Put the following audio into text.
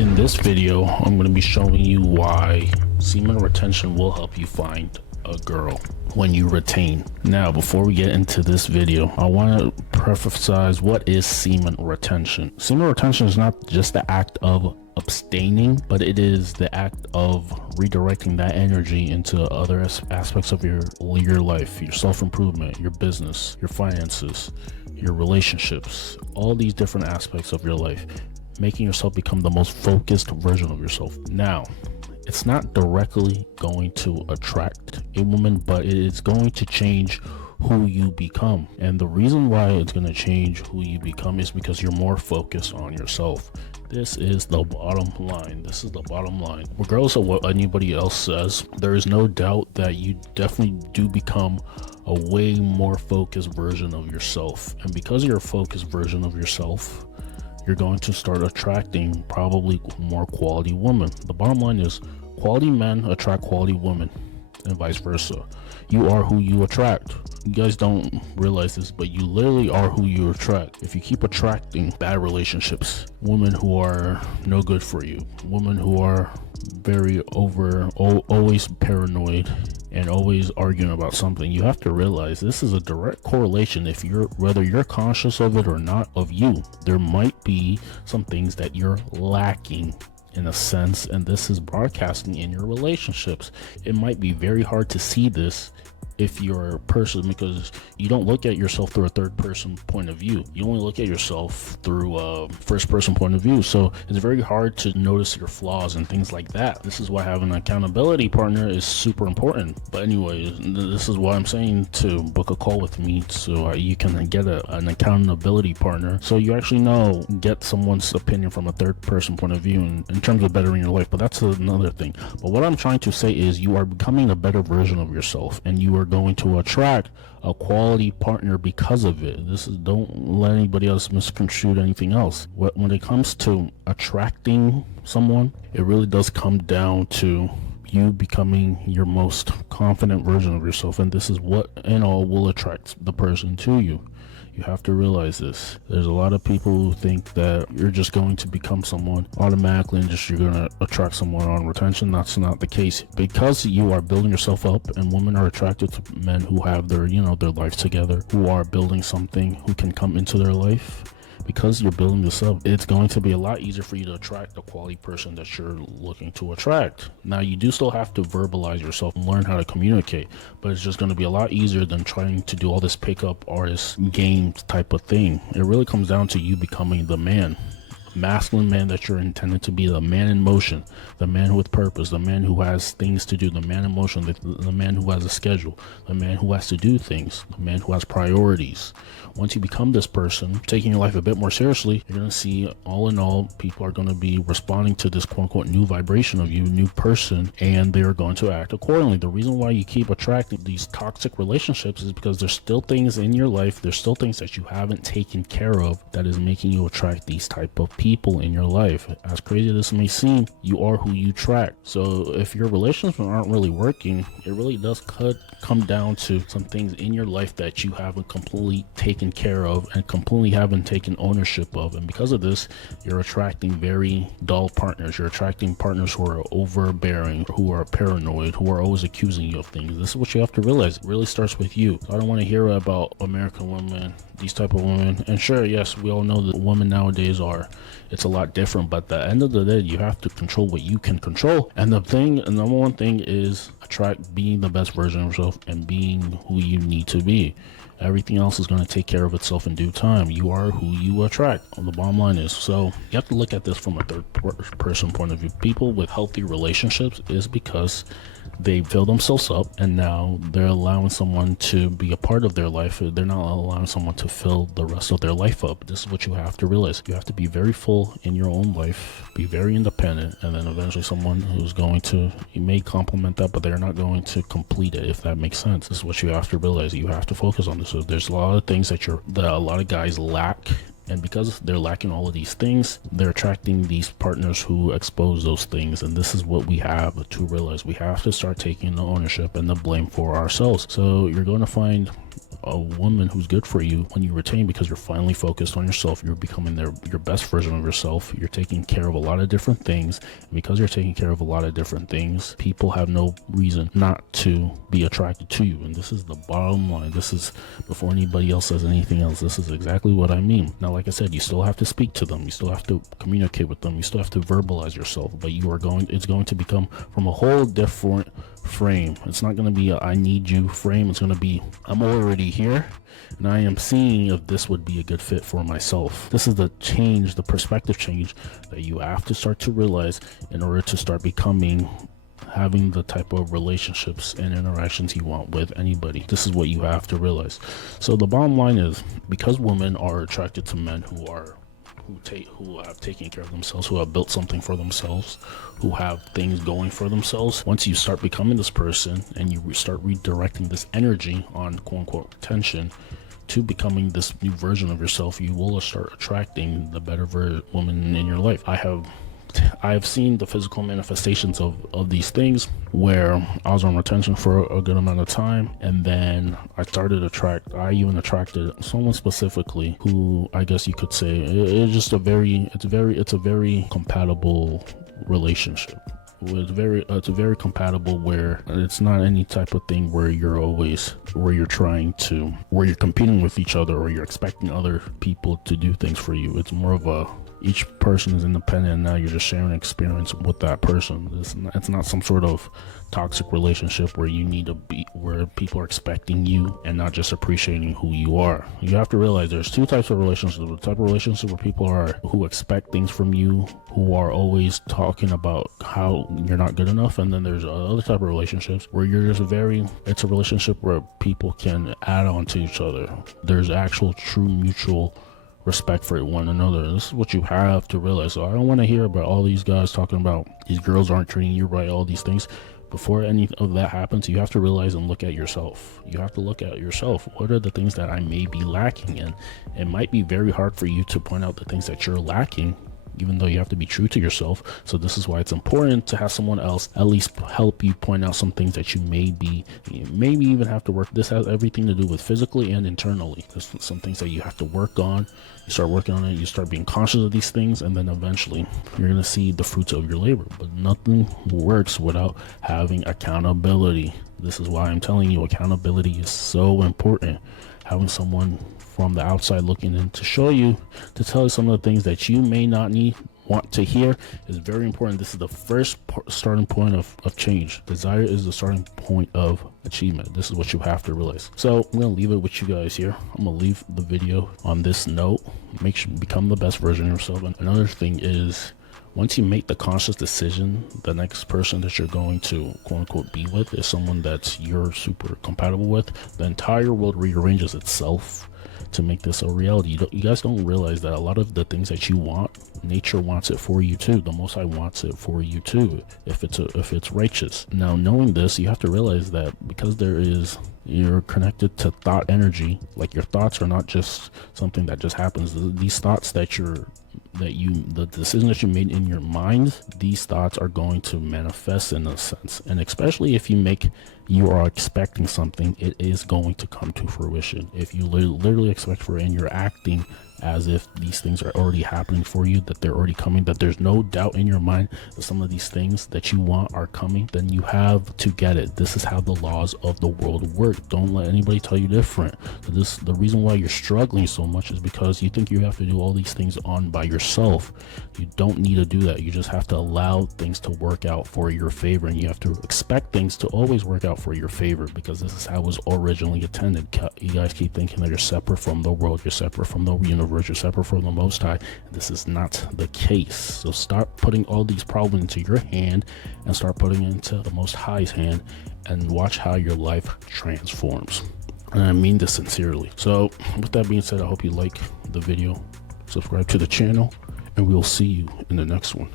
In this video, I'm going to be showing you why semen retention will help you find a girl when you retain. Now, before we get into this video, I want to preface what is semen retention. Semen retention is not just the act of abstaining, but it is the act of redirecting that energy into other aspects of your life, your self-improvement, your business, your finances, your relationships, all these different aspects of your life, making yourself become the most focused version of yourself. Now, it's not directly going to attract a woman, but it is going to change who you become. And the reason why it's going to change who you become is because you're more focused on yourself. This is the bottom line. This is the bottom line. Regardless of what anybody else says, there is no doubt that you definitely do become a way more focused version of yourself. And because you're a focused version of yourself, you're going to start attracting probably more quality women. The bottom line is quality men attract quality women and vice versa. You are who you attract. You guys don't realize this, but you literally are who you attract. If you keep attracting bad relationships, women who are no good for you, women who are very always paranoid and always arguing about something, you have to realize this is a direct correlation. If whether you're conscious of it or not of you, there might be some things that you're lacking in a sense, and this is broadcasting in your relationships. It might be very hard to see this if you're a person, because you don't look at yourself through a third person point of view. You only look at yourself through a first person point of view. So it's very hard to notice your flaws and things like that. This is why having an accountability partner is super important. But anyways, this is why I'm saying to book a call with me, so you can get an accountability partner, so you actually get someone's opinion from a third person point of view in terms of bettering your life. But that's another thing. But what I'm trying to say is you are becoming a better version of yourself, and you are going to attract a quality partner because of it. Don't let anybody else misconstrue anything else. When it comes to attracting someone, it really does come down to you becoming your most confident version of yourself, and this is what in all will attract the person to you. You have to realize this. There's a lot of people who think that you're just going to become someone automatically and you're going to attract someone on retention. That's not the case. Because you are building yourself up, and women are attracted to men who have their life together, who are building something, who can come into their life. Because you're building this up, it's going to be a lot easier for you to attract the quality person that you're looking to attract. Now, you do still have to verbalize yourself and learn how to communicate, but it's just going to be a lot easier than trying to do all this pickup artist game type of thing. It really comes down to you becoming the man. Masculine man that you're intended to be, the man in motion, the man with purpose, the man who has things to do, the man in motion, the man who has a schedule, the man who has to do things, the man who has priorities. Once you become this person, taking your life a bit more seriously, you're going to see, all in all, people are going to be responding to this quote-unquote new vibration of you, new person, and they're going to act accordingly. The reason why you keep attracting these toxic relationships is because there's still things in your life, there's still things that you haven't taken care of that is making you attract these type of people in your life. As crazy as this may seem, you are who you attract. So if your relationships aren't really working, it really does come down to some things in your life that you haven't completely taken care of and completely haven't taken ownership of. And because of this, you're attracting very dull partners. You're attracting partners who are overbearing, who are paranoid, who are always accusing you of things. This is what you have to realize. It really starts with you. So I don't want to hear about American women, these type of women. And sure, yes, we all know that women nowadays it's a lot different, but at the end of the day, you have to control what you can control. And the number one thing is attract being the best version of yourself and being who you need to be. Everything else is going to take care of itself in due time. You are who you attract. The bottom line is, so you have to look at this from a third person point of view. People with healthy relationships is because they fill themselves up, and now they're allowing someone to be a part of their life. They're not allowing someone to fill the rest of their life up. This is what you have to realize. You have to be very full in your own life, be very independent, and then eventually someone who's going to, you may compliment that, but they're not going to complete it, if that makes sense. This is what you have to realize. You have to focus on this. So there's a lot of things that a lot of guys lack, And because they're lacking all of these things, they're attracting these partners who expose those things. And this is what we have to realize. We have to start taking the ownership and the blame for ourselves. So you're going to find a woman who's good for you when you retain, because you're finally focused on yourself. You're becoming your best version of yourself. You're taking care of a lot of different things, and because you're taking care of a lot of different things, people have no reason not to be attracted to you. And this is the bottom line. This is before anybody else says anything else. This is exactly what I mean. Now, like I said, you still have to speak to them. You still have to communicate with them. You still have to verbalize yourself, but it's going to become from a whole different frame. It's not going to be a I need you frame. It's going to be I'm already here and I am seeing if this would be a good fit for myself. This is the change, the perspective change that you have to start to realize in order to start having the type of relationships and interactions you want with anybody. This is what you have to realize. So the bottom line is, because women are attracted to men who have taken care of themselves, who have built something for themselves, who have things going for themselves, once you start becoming this person and you start redirecting this energy on quote unquote retention to becoming this new version of yourself, you will start attracting the better woman in your life. I have seen the physical manifestations of these things where I was on retention for a good amount of time, and then I even attracted someone specifically who, I guess you could say, it's a very compatible relationship. It's very compatible, where it's not any type of thing where you're competing with each other, or you're expecting other people to do things for you. It's more of each person is independent, and now you're just sharing experience with that person. It's not some sort of toxic relationship where where people are expecting you and not just appreciating who you are. You have to realize there's two types of relationships. The type of relationship where people who expect things from you, who are always talking about how you're not good enough, and then there's other type of relationships where it's a relationship where people can add on to each other. There's actual true mutual respect for one another. This is what you have to realize. So I don't want to hear about all these guys talking about these girls aren't treating you right, all these things. Before any of that happens, you have to realize and look at yourself. You have to look at yourself. What are the things that I may be lacking in? It might be very hard for you to point out the things that you're lacking, even though you have to be true to yourself. So this is why it's important to have someone else at least help you point out some things that you maybe even have to work. This has everything to do with physically and internally. There's some things that you have to work on. You start working on it, you start being conscious of these things, and then eventually you're going to see the fruits of your labor. But nothing works without having accountability. This is why I'm telling you, accountability is so important. Having someone from the outside looking in to tell you some of the things that you may not want to hear is very important. This is the first starting point of change. Desire is the starting point of achievement. This is what you have to realize. So I'm going to leave it with you guys here. I'm going to leave the video on this note. Make sure you become the best version of yourself. And another thing is, once you make the conscious decision, the next person that you're going to quote unquote be with is someone that you're super compatible with, the entire world rearranges itself to make this a reality. You guys don't realize that a lot of the things that you want, nature wants it for you too. The Most High wants it for you too, if it's righteous. Now, knowing this, you have to realize that because you're connected to thought energy. Like, your thoughts are not just something that just happens. These thoughts the decision that you made in your mind, these thoughts are going to manifest in a sense. And especially if you are expecting something, it is going to come to fruition. If you literally expect for it and you're acting as if these things are already happening for you, that they're already coming, that there's no doubt in your mind that some of these things that you want are coming, then you have to get it. This is how the laws of the world work. Don't let anybody tell you different. So the reason why you're struggling so much is because you think you have to do all these things on by yourself. You don't need to do that. You just have to allow things to work out for your favor, and you have to expect things to always work out for your favor, because this is how it was originally intended. You guys keep thinking that you're separate from the world, you're separate from the universe, you're separate from the Most High. This is not the case. So start putting all these problems into your hand and start putting it into the Most High's hand, and watch how your life transforms. And I mean this sincerely. So with that being said, I hope you like the video, subscribe to the channel, and we'll see you in the next one.